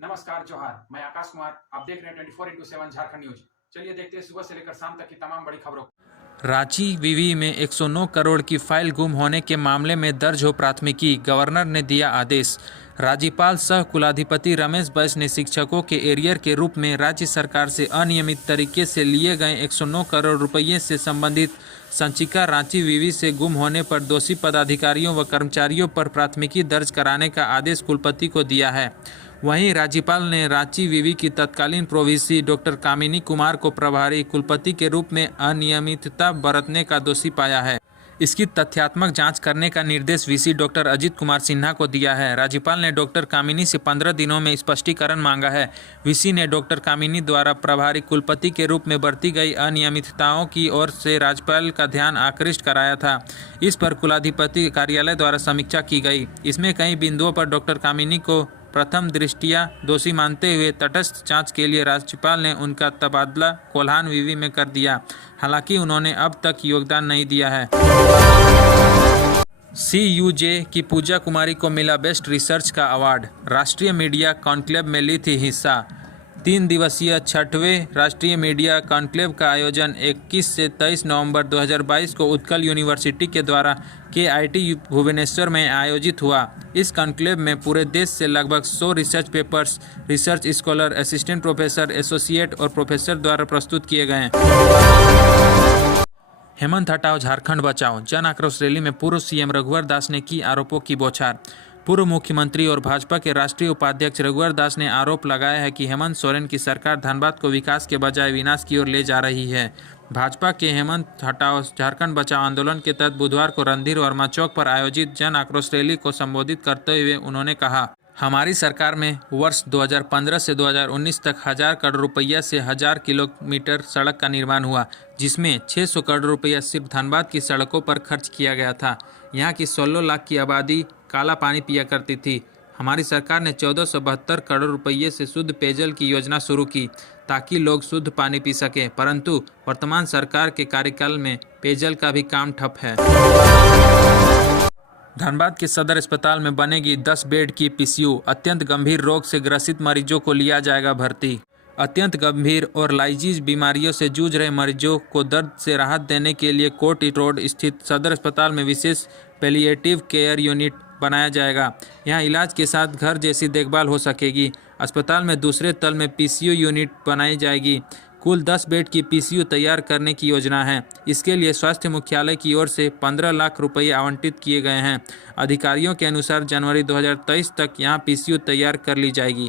नमस्कार जोहार, मैं आकाश कुमार। आप देख रहे हैं 24x7 झारखंड न्यूज। चलिए देखते हैं सुबह से लेकर शाम तक की तमाम बड़ी खबरों। रांची विवि में 109 करोड़ की फाइल गुम होने के मामले में दर्ज हो प्राथमिकी, गवर्नर ने दिया आदेश। राज्यपाल सह कुलाधिपति रमेश बैस ने शिक्षकों के एरियर के रूप में राज्य सरकार से अनियमित तरीके से लिए गए 109 करोड़ रुपये से संबंधित संचिका रांची विवि से गुम होने पर दोषी पदाधिकारियों व कर्मचारियों पर प्राथमिकी दर्ज कराने का आदेश कुलपति को दिया है। वहीं राज्यपाल ने रांची विवि की तत्कालीन प्रोवीसी डॉक्टर कामिनी कुमार को प्रभारी कुलपति के रूप में अनियमितता बरतने का दोषी पाया है। इसकी तथ्यात्मक जांच करने का निर्देश वीसी डॉक्टर अजित कुमार सिन्हा को दिया है। राज्यपाल ने डॉक्टर कामिनी से 15 दिनों में स्पष्टीकरण मांगा है। वीसी ने डॉक्टर कामिनी द्वारा प्रभारी कुलपति के रूप में बरती गई अनियमितताओं की ओर से राज्यपाल का ध्यान आकृष्ट कराया था। इस पर कुलाधिपति कार्यालय द्वारा समीक्षा की गई। इसमें कई बिंदुओं पर डॉक्टर कामिनी को प्रथम दृष्टिया दोषी मानते हुए तटस्थ जांच के लिए राज्यपाल ने उनका तबादला कोल्हान विवि में कर दिया। हालांकि उन्होंने अब तक योगदान नहीं दिया है। CUJ की पूजा कुमारी को मिला बेस्ट रिसर्च का अवार्ड। राष्ट्रीय मीडिया कॉन्क्लेव में ली थी हिस्सा। 3 दिवसीय 6वें राष्ट्रीय मीडिया कॉन्क्लेव का आयोजन 21 से 23 नवंबर 2022 को उत्कल यूनिवर्सिटी के द्वारा KIT भुवनेश्वर में आयोजित हुआ। इस कॉन्क्लेव में पूरे देश से लगभग 100 research papers research scholar, assistant professor, associate और प्रोफेसर द्वारा प्रस्तुत किए गए। हेमंत हटाओ झारखंड बचाओ, जन आक्रोश रैली में पूर्व सीएम रघुवर दास ने की आरोपों की बौछार। पूर्व मुख्यमंत्री और भाजपा के राष्ट्रीय उपाध्यक्ष रघुवर दास ने आरोप लगाया है कि हेमंत सोरेन की सरकार धनबाद को विकास के बजाय विनाश की ओर ले जा रही है। भाजपा के हेमंत हटाओ झारखंड बचाओ आंदोलन के तहत बुधवार को रणधीर वर्मा चौक पर आयोजित जन आक्रोश रैली को संबोधित करते हुए उन्होंने कहा, हमारी सरकार में वर्ष 2015 से 2019 तक 1000 करोड़ रुपया से 1000 किलोमीटर सड़क का निर्माण हुआ, जिसमें 600 करोड़ रुपया सिर्फ धनबाद की सड़कों पर खर्च किया गया था। यहाँ की 16 लाख की आबादी काला पानी पिया करती थी। हमारी सरकार ने 1472 करोड़ रुपये से शुद्ध पेयजल की योजना शुरू की ताकि लोग शुद्ध पानी पी सकें, परंतु वर्तमान सरकार के कार्यकाल में पेयजल का भी काम ठप है। धनबाद के सदर अस्पताल में बनेगी 10 बेड की PCU। अत्यंत गंभीर रोग से ग्रसित मरीजों को लिया जाएगा भर्ती। अत्यंत गंभीर और लाइजीज बीमारियों से जूझ रहे मरीजों को दर्द से राहत देने के लिए कोट रोड स्थित सदर अस्पताल में विशेष पैलिएटिव केयर यूनिट बनाया जाएगा। यहाँ इलाज के साथ घर जैसी देखभाल हो सकेगी। अस्पताल में दूसरे तल में PCU यूनिट बनाई जाएगी। कुल 10 बेड की PCU तैयार करने की योजना है। इसके लिए स्वास्थ्य मुख्यालय की ओर से 15 लाख रुपये आवंटित किए गए हैं। अधिकारियों के अनुसार जनवरी 2023 तक यहां PCU तैयार कर ली जाएगी।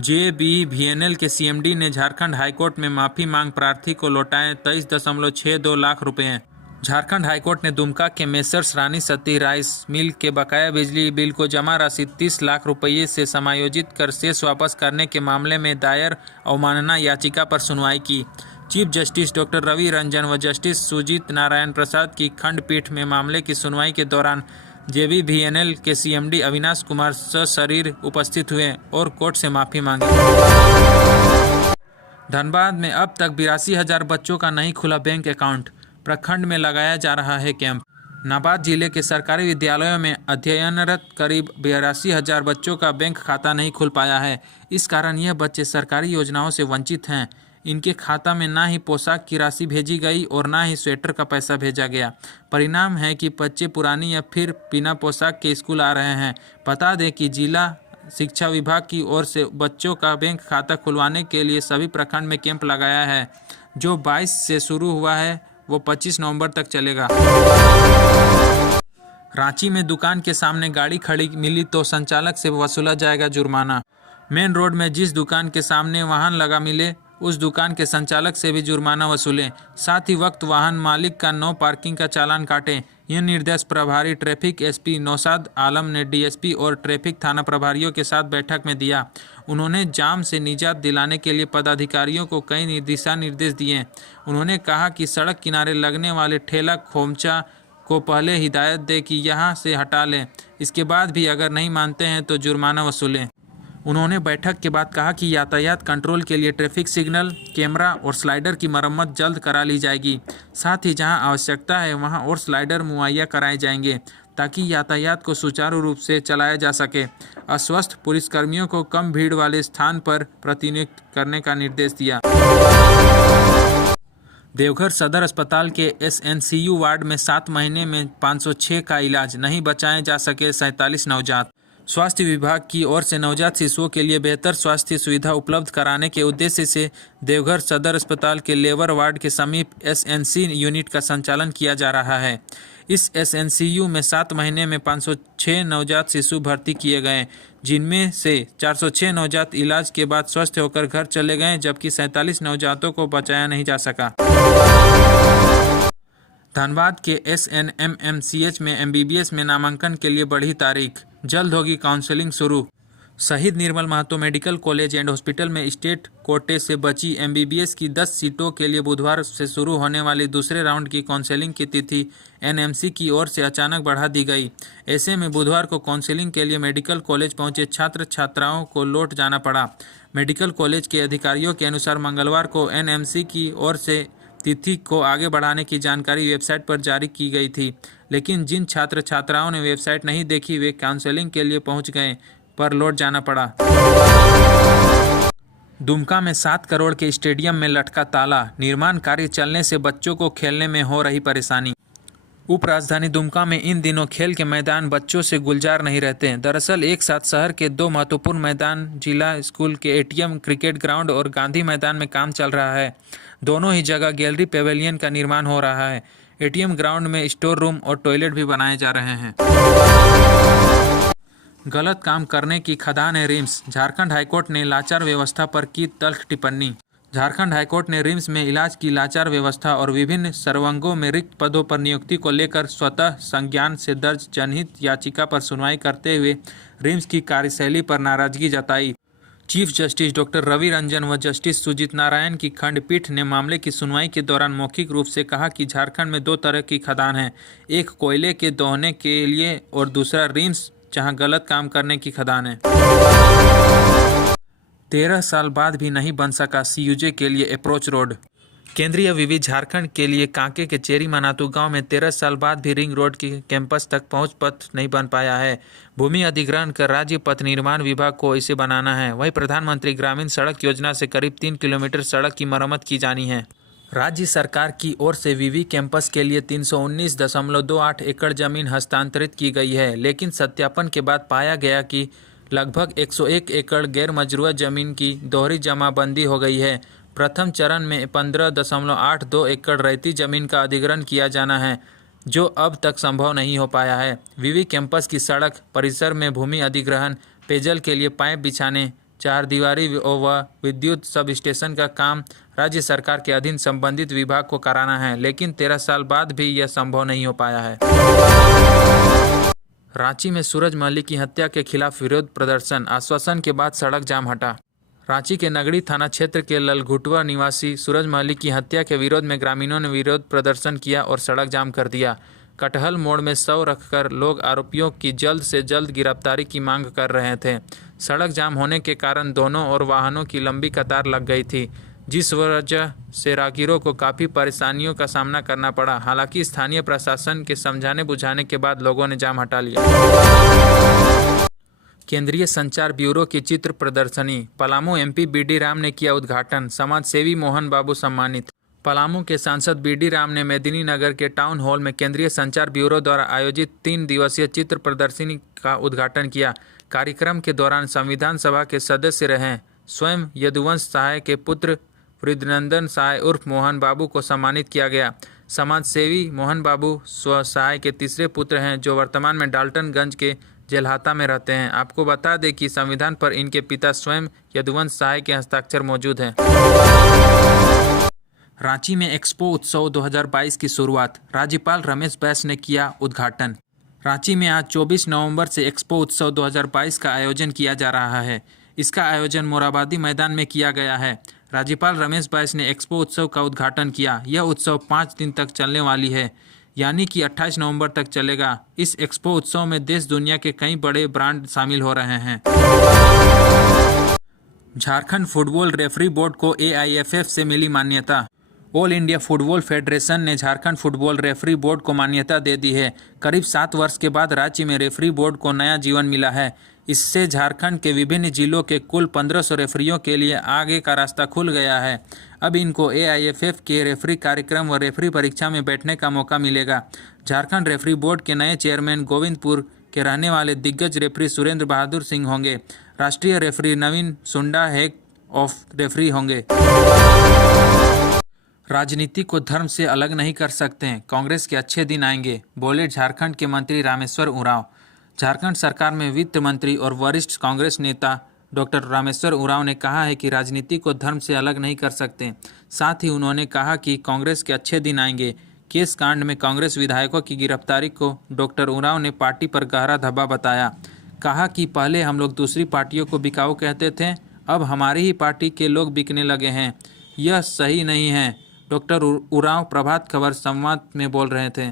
JBVNL के CMD ने झारखंड हाईकोर्ट में माफी मांग प्रार्थी को लौटाए 23.62 लाख रुपये। झारखंड हाईकोर्ट ने दुमका के messrs Rani Sati rice mill के बकाया बिजली बिल को जमा राशि 30 लाख रुपये से समायोजित कर शेष वापस करने के मामले में दायर अवमानना याचिका पर सुनवाई की। Chief justice doctor Ravi Ranjan व जस्टिस सुजीत नारायण प्रसाद की खंडपीठ में मामले की सुनवाई के दौरान JBVNL के CMD अविनाश कुमार सशरीर उपस्थित हुए और कोर्ट से माफी मांगी। धनबाद में अब तक 82,000 बच्चों का नहीं खुला बैंक अकाउंट। प्रखंड में लगाया जा रहा है कैंप। नाबाद जिले के सरकारी विद्यालयों में अध्ययनरत करीब 82,000 बच्चों का बैंक खाता नहीं खुल पाया है। इस कारण यह बच्चे सरकारी योजनाओं से वंचित हैं। इनके खाता में ना ही पोशाक की राशि भेजी गई और ना ही स्वेटर का पैसा भेजा गया। परिणाम है कि बच्चे पुरानी या फिर बिना पोशाक के स्कूल आ रहे हैं। बता दें कि जिला शिक्षा विभाग की ओर से बच्चों का बैंक खाता खुलवाने के लिए सभी प्रखंड में कैंप लगाया है, जो 22 से शुरू हुआ है, वो 25 नवंबर तक चलेगा। रांची में दुकान के सामने गाड़ी खड़ी मिली तो संचालक से वसूला जाएगा जुर्माना। मेन रोड में जिस दुकान के सामने वाहन लगा मिले उस दुकान के संचालक से भी जुर्माना वसूलें। साथ ही वक्त वाहन मालिक का नो पार्किंग का चालान काटें। यह निर्देश प्रभारी ट्रैफिक SP नौशाद आलम ने DSP और ट्रैफिक थाना प्रभारियों के साथ बैठक में दिया। उन्होंने जाम से निजात दिलाने के लिए पदाधिकारियों को कई दिशा निर्देश दिए। उन्होंने कहा कि सड़क किनारे लगने वाले ठेला खोमचा को पहले हिदायत दे कि यहां से हटा लें। इसके बाद भी अगर नहीं मानते हैं तो जुर्माना वसूलें। उन्होंने बैठक के बाद कहा कि यातायात कंट्रोल के लिए ट्रैफिक सिग्नल, कैमरा और स्लाइडर की मरम्मत जल्द करा ली जाएगी। साथ ही जहां आवश्यकता है वहां और स्लाइडर मुहैया कराए जाएंगे ताकि यातायात को सुचारू रूप से चलाया जा सके। अस्वस्थ पुलिसकर्मियों को कम भीड़ वाले स्थान पर प्रतिनियुक्त करने का निर्देश दिया। देवघर सदर अस्पताल के SNCU वार्ड में 7 महीने में 506 का इलाज, नहीं बचाए जा सके 47 नवजात। स्वास्थ्य विभाग की ओर से नवजात शिशुओं के लिए बेहतर स्वास्थ्य सुविधा उपलब्ध कराने के उद्देश्य से देवघर सदर अस्पताल के लेबर वार्ड के समीप SNC यूनिट का संचालन किया जा रहा है। इस SNCU में 7 महीने में 506 नवजात शिशु भर्ती किए गए, जिनमें से 406 नवजात इलाज के बाद स्वस्थ होकर घर चले गए, जबकि 47 नवजातों को बचाया नहीं जा सका। धनबाद के SNMMCH में MBBS में नामांकन के लिए बढ़ी तारीख, जल्द होगी काउंसलिंग शुरू। शहीद Nirmal Mahato medical college and hospital में स्टेट कोटे से बची MBBS की 10 सीटों के लिए बुधवार से शुरू होने वाली दूसरे राउंड की काउंसलिंग की तिथि NMC की ओर से अचानक बढ़ा दी गई। ऐसे में बुधवार को काउंसलिंग के लिए मेडिकल कॉलेज पहुंचे छात्र छात्राओं को लौट जाना पड़ा। मेडिकल कॉलेज के अधिकारियों के अनुसार मंगलवार को NMC की ओर से तिथि को आगे बढ़ाने की जानकारी वेबसाइट पर जारी की गई थी, लेकिन जिन छात्र छात्राओं ने वेबसाइट नहीं देखी वे काउंसलिंग के लिए पहुंच गए पर लौट जाना पड़ा। दुमका में 7 करोड़ के स्टेडियम में लटका ताला, निर्माण कार्य चलने से बच्चों को खेलने में हो रही परेशानी। उप राजधानी दुमका में इन दिनों खेल के मैदान बच्चों से गुलजार नहीं रहते। दरअसल एक साथ शहर के 2 महत्वपूर्ण मैदान, जिला स्कूल के ATM, क्रिकेट ग्राउंड और गांधी मैदान में काम चल रहा है। दोनों ही जगह गैलरी पेवेलियन का निर्माण हो रहा है। ATM ग्राउंड में स्टोर रूम और टॉयलेट भी बनाए जा रहे हैं। गलत काम करने की खदान है रिम्स, झारखंड हाईकोर्ट ने लाचार व्यवस्था पर की तल्ख टिप्पणी। झारखंड हाईकोर्ट ने रिम्स में इलाज की लाचार व्यवस्था और विभिन्न सर्वंगों में रिक्त पदों पर नियुक्ति को लेकर स्वतः संज्ञान से दर्ज जनहित याचिका पर सुनवाई करते हुए रिम्स की कार्यशैली पर नाराजगी जताई। Chief justice doctor Ravi Ranjan व जस्टिस सुजीत नारायण की खंडपीठ ने मामले की सुनवाई के दौरान मौखिक रूप से कहा कि झारखंड में 2 तरह की खदान हैं, एक कोयले के दोहने के लिए और दूसरा रिम्स जहां गलत काम करने की खदान है। 13 साल बाद भी नहीं बन सका CUJ के लिए अप्रोच रोड। केंद्रीय विवि झारखंड के लिए कांके के चेरी मनातू गांव में 13 साल बाद भी रिंग रोड के कैंपस तक पहुंच पथ नहीं बन पाया है। भूमि अधिग्रहण कर राज्य पथ निर्माण विभाग को इसे बनाना है। वहीं प्रधानमंत्री ग्रामीण सड़क योजना से करीब 3 किलोमीटर सड़क की मरम्मत की जानी है। राज्य सरकार की ओर से विवि कैंपस के लिए 319.28 एकड़ जमीन हस्तांतरित की गई है, लेकिन सत्यापन के बाद पाया गया कि लगभग 101 एकड़ गैर मजरूआ जमीन की दोहरी जमाबंदी हो गई है। प्रथम चरण में 15.82 एकड़ रैती जमीन का अधिग्रहण किया जाना है, जो अब तक संभव नहीं हो पाया है। विवि कैंपस की सड़क परिसर में भूमि अधिग्रहण, पेयजल के लिए पाइप बिछाने, 4 दीवारी व विद्युत सब स्टेशन का काम राज्य सरकार के अधीन संबंधित विभाग को कराना है, लेकिन 13 साल बाद भी यह संभव नहीं हो पाया है। रांची में सूरज मल्ली की हत्या के खिलाफ विरोध प्रदर्शन, आश्वासन के बाद सड़क जाम हटा। रांची के नगड़ी थाना क्षेत्र के ललघुटवा निवासी सूरज मल्ली की हत्या के विरोध में ग्रामीणों ने विरोध प्रदर्शन किया और सड़क जाम कर दिया। कटहल मोड़ में शव रखकर लोग आरोपियों की जल्द से जल्द गिरफ्तारी की मांग कर रहे थे। सड़क जाम होने के कारण दोनों ओर वाहनों की लंबी कतार लग गई थी, जिस वजह से राहगीरों को काफ़ी परेशानियों का सामना करना पड़ा। हालांकि स्थानीय प्रशासन के समझाने बुझाने के बाद लोगों ने जाम हटा लिया। केंद्रीय संचार ब्यूरो की चित्र प्रदर्शनी, पलामू MP BD राम ने किया उद्घाटन। समाज सेवी मोहन बाबू सम्मानित। पलामू के सांसद BD राम ने मेदिनीनगर के टाउन हॉल में केंद्रीय संचार ब्यूरो द्वारा आयोजित 3 दिवसीय चित्र प्रदर्शनी का उद्घाटन किया। कार्यक्रम के दौरान संविधान सभा के सदस्य रहे स्वयं यदुवंश सहाय के पुत्र वृद्धनंदन सहाय उर्फ मोहन बाबू को सम्मानित किया गया। समाज सेवी मोहन बाबू स्व सहाय के तीसरे पुत्र हैं, जो वर्तमान में डाल्टनगंज के जेलहाता में रहते हैं। आपको बता दें कि संविधान पर इनके पिता स्वयं यदुवंश सहाय के हस्ताक्षर मौजूद हैं। रांची में एक्सपो उत्सव 2022 की शुरुआत, राज्यपाल रमेश बैस ने किया उद्घाटन। रांची में आज 24 नवंबर से एक्सपो उत्सव 2022 का आयोजन किया जा रहा है। इसका आयोजन मोराबादी मैदान में किया गया है। राज्यपाल रमेश बैस ने एक्सपो उत्सव का उद्घाटन किया। यह उत्सव 5 दिन तक चलने वाली है, यानी कि 28 नवंबर तक चलेगा। इस एक्सपो उत्सव में देश दुनिया के कई बड़े ब्रांड शामिल हो रहे हैं। झारखंड फुटबॉल रेफरी बोर्ड को AIFF से मिली मान्यता। ऑल इंडिया फुटबॉल फेडरेशन ने झारखंड फुटबॉल रेफरी बोर्ड को मान्यता दे दी है। करीब 7 वर्ष के बाद राज्य में रेफरी बोर्ड को नया जीवन मिला है। इससे झारखंड के विभिन्न जिलों के कुल 1500 रेफरियों के लिए आगे का रास्ता खुल गया है। अब इनको AIFF के रेफरी कार्यक्रम व रेफरी परीक्षा में बैठने का मौका मिलेगा। झारखंड रेफरी बोर्ड के नए चेयरमैन गोविंदपुर के रहने वाले दिग्गज रेफरी सुरेंद्र बहादुर सिंह होंगे। राष्ट्रीय रेफरी नवीन सुंडा हेड ऑफ रेफरी होंगे। राजनीति को धर्म से अलग नहीं कर सकते हैं, कांग्रेस के अच्छे दिन आएंगे, बोले झारखंड के मंत्री रामेश्वर उरांव। झारखंड सरकार में वित्त मंत्री और वरिष्ठ कांग्रेस नेता डॉक्टर रामेश्वर उरांव ने कहा है कि राजनीति को धर्म से अलग नहीं कर सकते। साथ ही उन्होंने कहा कि कांग्रेस के अच्छे दिन आएंगे। केस कांड में कांग्रेस विधायकों की गिरफ्तारी को डॉक्टर उरांव ने पार्टी पर गहरा धब्बा बताया। कहा कि पहले हम लोग दूसरी पार्टियों को बिकाऊ कहते थे, अब हमारी ही पार्टी के लोग बिकने लगे हैं। यह सही नहीं है। डॉक्टर उरांव प्रभात खबर संवाद में बोल रहे थे।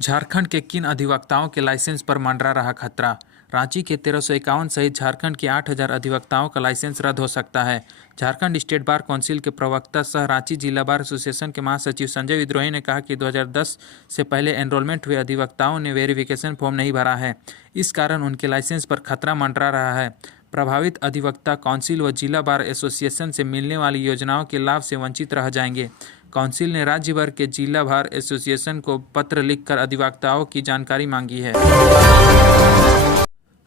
झारखंड के किन अधिवक्ताओं के लाइसेंस पर मंडरा रहा खतरा। रांची के 1351 सहित झारखंड के 8000 अधिवक्ताओं का लाइसेंस रद्द हो सकता है। झारखंड स्टेट बार काउंसिल के प्रवक्ता सह रांची जिला बार एसोसिएशन के महासचिव संजय विद्रोही ने कहा कि 2010 से पहले एनरोलमेंट हुए अधिवक्ताओं ने वेरिफिकेशन फॉर्म नहीं भरा है। इस कारण उनके लाइसेंस पर खतरा मंडरा रहा है। प्रभावित अधिवक्ता काउंसिल व जिला बार एसोसिएशन से मिलने वाली योजनाओं के लाभ से वंचित रह जाएंगे। काउंसिल ने राज्य भर के जिला बार एसोसिएशन को पत्र लिखकर अधिवक्ताओं की जानकारी मांगी है।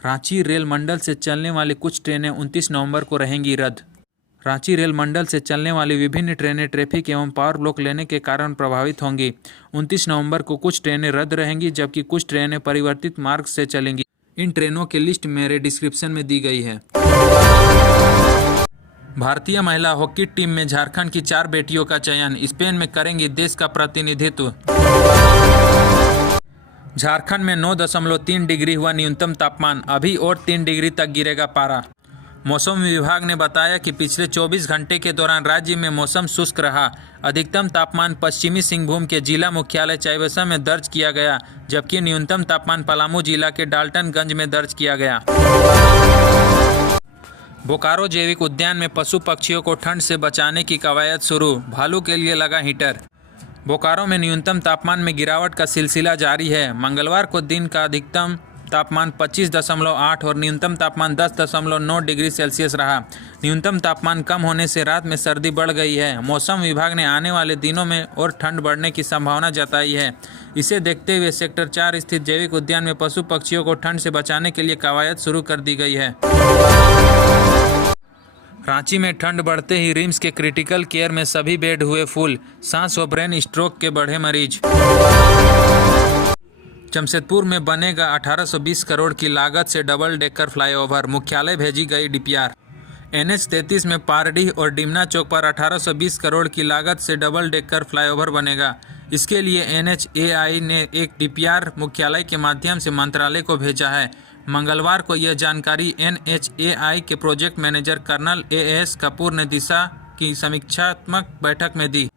रांची रेल मंडल से चलने वाली कुछ ट्रेनें 29 नवंबर को रहेंगी रद्द। रांची रेल मंडल से चलने वाली विभिन्न ट्रेनें ट्रैफिक एवं पावर ब्लॉक लेने के कारण प्रभावित होंगी। 29 नवंबर को कुछ ट्रेनें रद्द रहेंगी, जबकि कुछ ट्रेनें परिवर्तित मार्ग से चलेंगी। इन ट्रेनों की लिस्ट मेरे डिस्क्रिप्शन में दी गई है। भारतीय महिला हॉकी टीम में झारखंड की 4 बेटियों का चयन, स्पेन में करेंगी देश का प्रतिनिधित्व। झारखंड में 9.3 डिग्री हुआ न्यूनतम तापमान, अभी और 3 डिग्री तक गिरेगा पारा। मौसम विभाग ने बताया कि पिछले 24 घंटे के दौरान राज्य में मौसम शुष्क रहा। अधिकतम तापमान पश्चिमी सिंहभूम के जिला मुख्यालय चाईबासा में दर्ज किया गया, जबकि न्यूनतम तापमान पलामू जिला के डाल्टनगंज में दर्ज किया गया। बोकारो जैविक उद्यान में पशु पक्षियों को ठंड से बचाने की कवायद शुरू, भालू के लिए लगा हीटर। बोकारो में न्यूनतम तापमान में गिरावट का सिलसिला जारी है। मंगलवार को दिन का अधिकतम तापमान 25.8 और न्यूनतम तापमान 10.9 डिग्री सेल्सियस रहा। न्यूनतम तापमान कम होने से रात में सर्दी बढ़ गई है। मौसम विभाग ने आने वाले दिनों में और ठंड बढ़ने की संभावना जताई है। इसे देखते हुए सेक्टर 4 स्थित जैविक उद्यान में पशु पक्षियों को ठंड से बचाने के लिए कवायद शुरू कर दी गई है। रांची में ठंड बढ़ते ही रिम्स के क्रिटिकल केयर में सभी बेड हुए फुल, सांस व ब्रेन स्ट्रोक के बढ़े मरीज। जमशेदपुर में बनेगा 1820 करोड़ की लागत से डबल डेकर फ्लाईओवर, मुख्यालय भेजी गई DPR। NH 33 में पारडीह और डिमना चौक पर 1820 करोड़ की लागत से डबल डेकर फ्लाईओवर बनेगा। इसके लिए NHAI ने एक DPR मुख्यालय के माध्यम से मंत्रालय को भेजा है। मंगलवार को यह जानकारी NHAI के project manager colonel AS Kapoor ने दिशा की समीक्षात्मक बैठक में दी।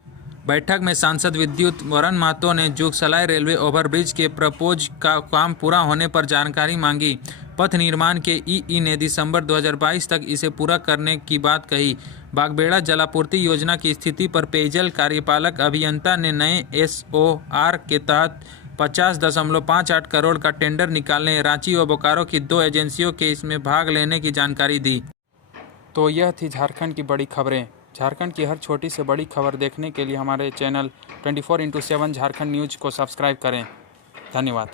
बैठक में सांसद विद्युत वरण महतो ने जुगसलाई रेलवे ओवरब्रिज के प्रपोज का काम पूरा होने पर जानकारी मांगी। पथ निर्माण के EE ने दिसंबर 2022 तक इसे पूरा करने की बात कही। बागबेड़ा जलापूर्ति योजना की स्थिति पर पेयजल कार्यपालक अभियंता ने नए SOR के तहत 50.58 करोड़ का टेंडर निकालने रांची व बोकारो की 2 एजेंसियों के इसमें भाग लेने की जानकारी दी। तो यह थी झारखंड की बड़ी खबरें। झारखंड की हर छोटी से बड़ी खबर देखने के लिए हमारे चैनल 24x7 झारखंड न्यूज़ को सब्सक्राइब करें। धन्यवाद।